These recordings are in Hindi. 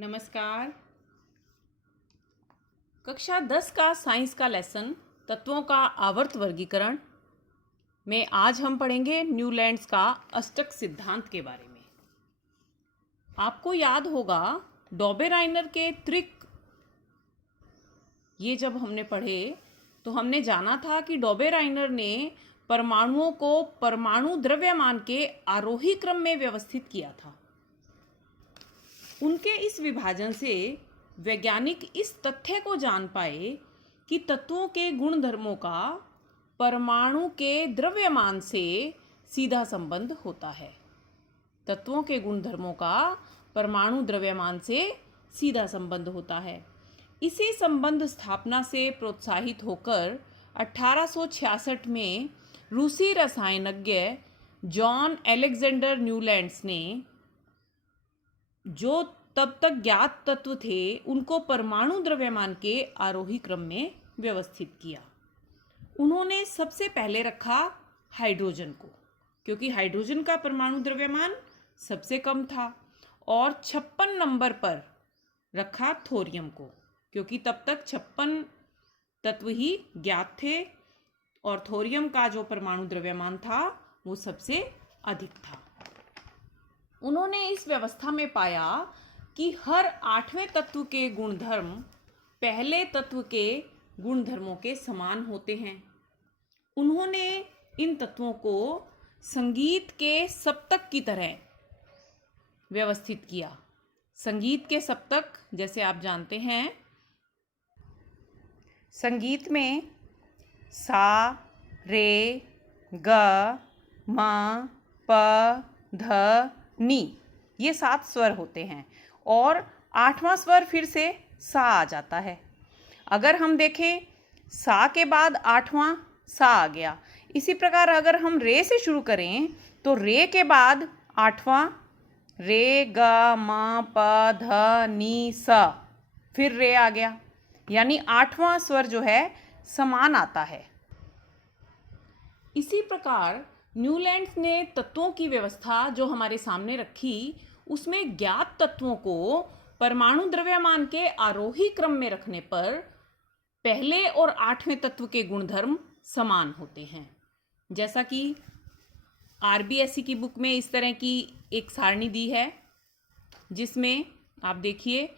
नमस्कार। कक्षा 10 का साइंस का लेसन तत्वों का आवर्त वर्गीकरण में आज हम पढ़ेंगे न्यूलैंड्स का अष्टक सिद्धांत के बारे में। आपको याद होगा डॉबेराइनर के त्रिक, ये जब हमने पढ़े तो हमने जाना था कि डॉबेराइनर ने परमाणुओं को परमाणु द्रव्यमान के आरोही क्रम में व्यवस्थित किया था। उनके इस विभाजन से वैज्ञानिक इस तथ्य को जान पाए कि तत्वों के गुणधर्मों का परमाणु के द्रव्यमान से सीधा संबंध होता है। तत्वों के गुणधर्मों का परमाणु द्रव्यमान से सीधा संबंध होता है। इसी संबंध स्थापना से प्रोत्साहित होकर 1866 में रूसी रसायनज्ञ जॉन अलेक्जेंडर न्यूलैंड्स ने जो तब तक ज्ञात तत्व थे उनको परमाणु द्रव्यमान के आरोही क्रम में व्यवस्थित किया। उन्होंने सबसे पहले रखा हाइड्रोजन को, क्योंकि हाइड्रोजन का परमाणु द्रव्यमान सबसे कम था, और 56 नंबर पर रखा थोरियम को, क्योंकि तब तक 56 तत्व ही ज्ञात थे और थोरियम का जो परमाणु द्रव्यमान था वो सबसे अधिक था। उन्होंने इस व्यवस्था में पाया कि हर 8वें तत्व के गुणधर्म पहले तत्व के गुणधर्मों के समान होते हैं। उन्होंने इन तत्वों को संगीत के सप्तक की तरह व्यवस्थित किया। संगीत के सप्तक जैसे आप जानते हैं, संगीत में सा, रे, ग, म, प, ध, नी, ये 7 स्वर होते हैं और 8वां स्वर फिर से सा आ जाता है। अगर हम देखें सा के बाद 8वां सा आ गया। इसी प्रकार अगर हम रे से शुरू करें तो रे के बाद 8वां रे, ग, म, प, ध, नी, स, फिर रे आ गया, यानी 8वां स्वर जो है समान आता है। इसी प्रकार न्यूलैंड्स ने तत्वों की व्यवस्था जो हमारे सामने रखी, उसमें ज्ञात तत्वों को परमाणु द्रव्यमान के आरोही क्रम में रखने पर पहले और 8वें तत्व के गुणधर्म समान होते हैं। जैसा कि आरबीएससी की बुक में इस तरह की एक सारणी दी है, जिसमें आप देखिए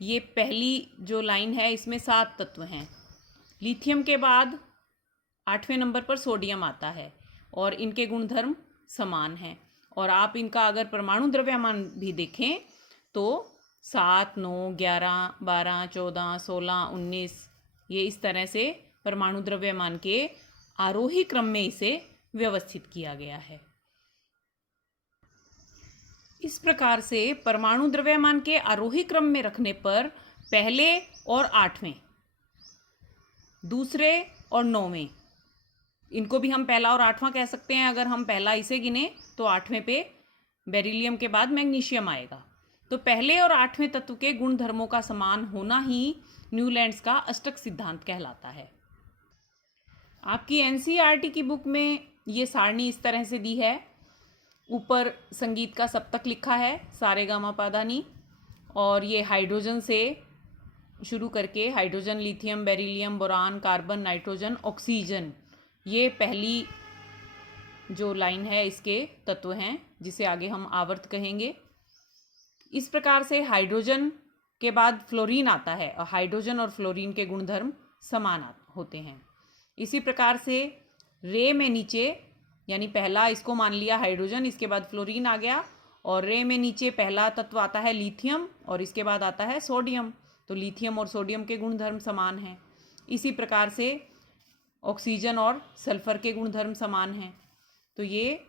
ये पहली जो लाइन है इसमें 7 तत्व हैं। लिथियम के बाद 8वें नंबर पर सोडियम आता है और इनके गुणधर्म समान हैं। और आप इनका अगर परमाणु द्रव्यमान भी देखें तो 7, 9, 11, 12, 14, 16, 19, ये इस तरह से परमाणु द्रव्यमान के आरोही क्रम में इसे व्यवस्थित किया गया है। इस प्रकार से परमाणु द्रव्यमान के आरोही क्रम में रखने पर पहले और 8वें, दूसरे और 9वें, इनको भी हम पहला और 8वां कह सकते हैं। अगर हम पहला इसे गिने तो 8वें पे बेरिलियम के बाद मैग्नीशियम आएगा। तो पहले और 8वें तत्व के गुणधर्मों का समान होना ही न्यूलैंड्स का अष्टक सिद्धांत कहलाता है। आपकी एनसीईआरटी की बुक में ये सारणी इस तरह से दी है। ऊपर संगीत का सप्तक लिखा है, सारे गामा पादा नी, और ये हाइड्रोजन से शुरू करके hydrogen, lithium, beryllium, boron, carbon, nitrogen, oxygen, ये पहली जो लाइन है इसके तत्व हैं, जिसे आगे हम आवर्त कहेंगे। इस प्रकार से हाइड्रोजन के बाद फ्लोरीन आता है और हाइड्रोजन और फ्लोरीन के गुणधर्म समान होते हैं। इसी प्रकार से रे में नीचे, यानी पहला इसको मान लिया हाइड्रोजन, इसके बाद फ्लोरीन आ गया, और रे में नीचे पहला तत्व आता है लिथियम और इसके बाद आता है सोडियम। तो लिथियम और सोडियम के गुणधर्म समान हैं। इसी प्रकार से ऑक्सीजन और सल्फर के गुणधर्म समान हैं। तो ये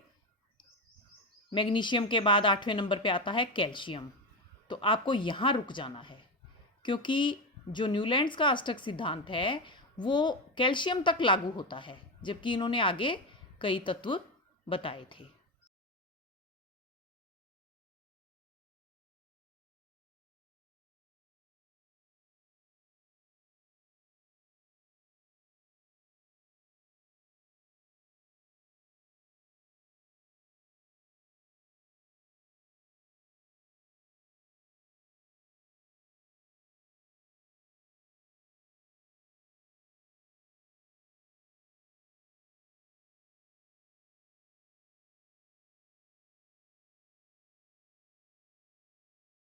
मैग्नीशियम के बाद 8वें नंबर पे आता है कैल्शियम। तो आपको यहाँ रुक जाना है, क्योंकि जो न्यूलैंड्स का अष्टक सिद्धांत है वो कैल्शियम तक लागू होता है, जबकि इन्होंने आगे कई तत्व बताए थे।